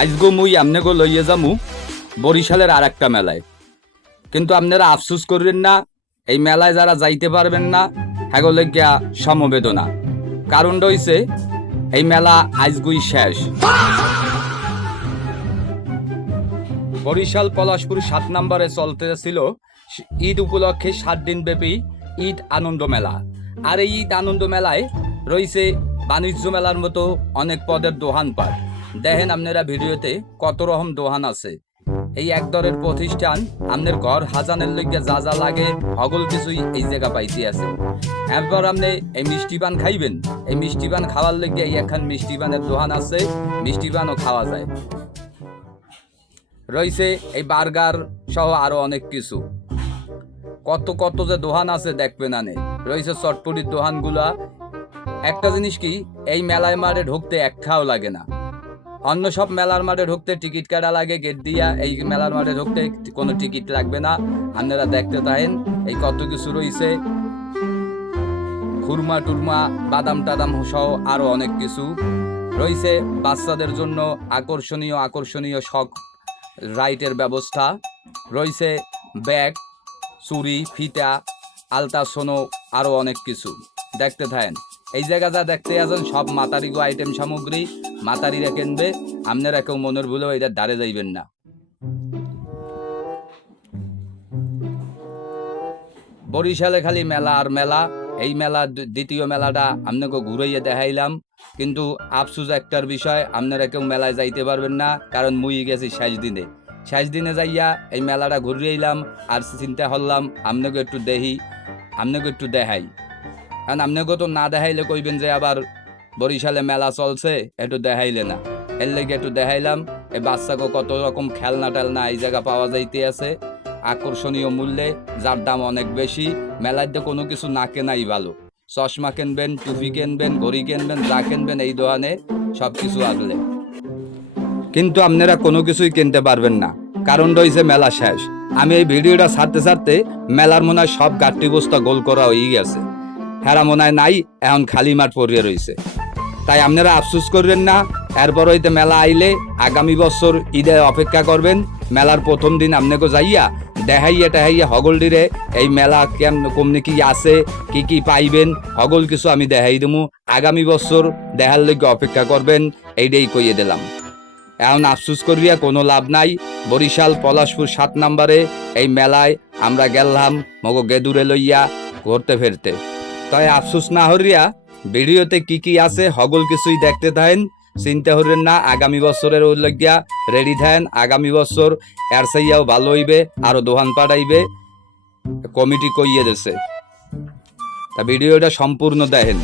আজগো মুই আমনেগো লইয়ে যামু বরিশালের আর একটা মেলায়। কিন্তু আপনারা আফসোস করবেন না, এই মেলায় যারা যাইতে পারবেন না হ্যাগো লইগিয়া সমবেদনা। কারণটা হইছে এই মেলা আজগুই শেষ। বরিশাল পলাশপুর 7 নম্বরে চলতেছিল ঈদ উপলক্ষে 7 দিন ব্যাপী ঈদ আনন্দ মেলা। আর এই ঈদ আনন্দ মেলায় রয়েছে বাণিজ্য মেলার মতো অনেক পদের দোকানপাট। দেখেন আপনারা ভিডিওতে কত রকম দোকান আছে। এই এক দরের প্রতিষ্ঠান আপনার ঘর হাজানের লইগে যা যা লাগে সকল কিছুই এই জায়গা পাইতে আছে। এরপর আপনি এই মিষ্টি পান খাইবেন, এই মিষ্টি পান খাওয়ার লইগে এই একখান মিষ্টি পানের দোকান আছে, মিষ্টি পানও খাওয়া যায়। রয়েছে এই বার্গার সহ আরো অনেক কিছু, কত কত যে দোকান আছে দেখবেন না। রয়েছে চটপটির দোকানগুলা। একটা জিনিস কি, এই মেলায় মাঠে ঢুকতে একটাও লাগে না। অন্য সব মেলার মাঠে ঢুকতে টিকিট কাটা লাগে গেট দিয়া, এই মেলার মাঠে ঢুকতে কোনো টিকিট লাগবে না। আপনারা দেখতে থাকেন এই কত কিছু রয়েছে, খুরমা টুরমা বাদাম টাদাম সহ আরো অনেক কিছু রয়েছে। বাচ্চাদের জন্য আকর্ষণীয় আকর্ষণীয় শখ রাইটের ব্যবস্থা রয়েছে, ব্যাগ, চুড়ি, ফিতা, আলতাসোনো আরো অনেক কিছু। দেখতে থাকেন এই জায়গা যা দেখতে আসেন সব মাতারিগো আইটেম সামগ্রী, মাতারিরা কিনবে। আপনারা কেউ মনের ভুলেও এটা দাঁড়ে যাইবেন না। বরিশালে খালি মেলা আর মেলা। এই মেলা দ্বিতীয় মেলাটা আপনাকে ঘুরাইয়ে দেখাইলাম, কিন্তু আফসোস একটার বিষয়, আপনারা কেউ মেলায় যাইতে পারবেন না, কারণ মুই গেছি শেষ দিনে। শেষ দিনে যাইয়া এই মেলাটা ঘুরিয়েইলাম আর চিন্তা করলাম আপনাকে একটু দেখি, আপনাকে একটু দেখাই। কারণ আপনাকে তো না দেখাইলে কইবেন যে আবার বরিশালে মেলা চলছে, একটু দেখাইলে না। এর লেগে একটু দেখাইলাম। এই বাচ্চাকে কত রকম খেলনা টেলনা এই জায়গা পাওয়া যাইতে আছে আকর্ষণীয় মূল্যে, যার দাম অনেক বেশি। মেলায় তো কোনো কিছু না কেনাই ভালো। চশমা কিনবেন, টুপি কিনবেন, ঘড়ি কিনবেন, যা কিনবেন এই দোকানে সব কিছু আসলে। কিন্তু আপনারা কোনো কিছুই কিনতে পারবেন না, কারণ রয়েছে মেলা শেষ। আমি এই ভিডিওটা ছাড়তে ছাড়তে মেলার মনে হয় সব গাঠটি বস্তা গোল করা হয়ে গেছে। হেরা মনে হয় নাই, এখন খালি মাঠ পড়িয়ে রয়েছে। তাই আপনারা আফসোস করবেন না। এরপর হইতে মেলা আইলে আগামী বছর ঈদে অপেক্ষা করবেন। মেলার প্রথম দিন আপনাকে যাইয়া দেখাইয়া টেহাইয়া হগলডিরে এই মেলা কেমন কমনি কি আছে, কি কি পাইবেন হগল কিছু আমি দেখাই দেবো। আগামী বছর দেখার লইগে অপেক্ষা করবেন, এইটাই কইয়ে দিলাম। এখন আফসোস করিয়া কোনো লাভ নাই। বরিশাল পলাশপুর 7 নম্বরে এই মেলায় আমরা গেলাম মগো গেদুরে লইয়া ঘুরতে ফেরতে। তাই আফসোস না হরিয়া ভিডিওতে কি কি আছে হগল কিছুই দেখতে থাকেন, চিন্তা হরেন না। আগামী বছরের উল্লেখিয়া রেডি থাকেন। আগামী বছর এর চাইয়াও ভালো হইবে, আরো দোকান পাঠাইবে, কমিটি কইয়ে দিছে। তা ভিডিওটা সম্পূর্ণ দেখেন।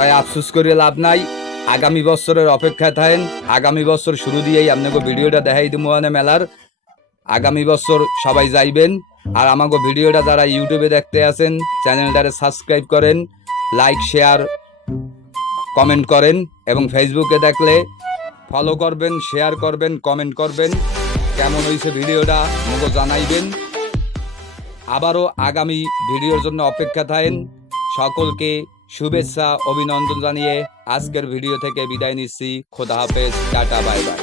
তাই আফসোস করে লাভ নাই। আগামী বছরের অপেক্ষায় থাকেন। আগামী বছর শুরু দিয়েই আপনাকে ভিডিওটা দেখাই দিব মেলার। আগামী বছর সবাই যাইবেন। আর আমাকে ভিডিওটা যারা ইউটিউবে দেখতে আছেন চ্যানেলটারে সাবস্ক্রাইব করেন, লাইক শেয়ার কমেন্ট করেন, এবং ফেসবুকে দেখলে ফলো করবেন, শেয়ার করবেন, কমেন্ট করবেন। কেমন হয়েছে ভিডিওটা আমাকে জানাইবেন। আবারও আগামী ভিডিওর জন্য অপেক্ষা থাকেন। সকলকে শুভেচ্ছা অভিনন্দন জানিয়ে আজকের ভিডিও থেকে বিদায় নিচ্ছি। খোদা হাফেজ, টাটা, বাই বাই।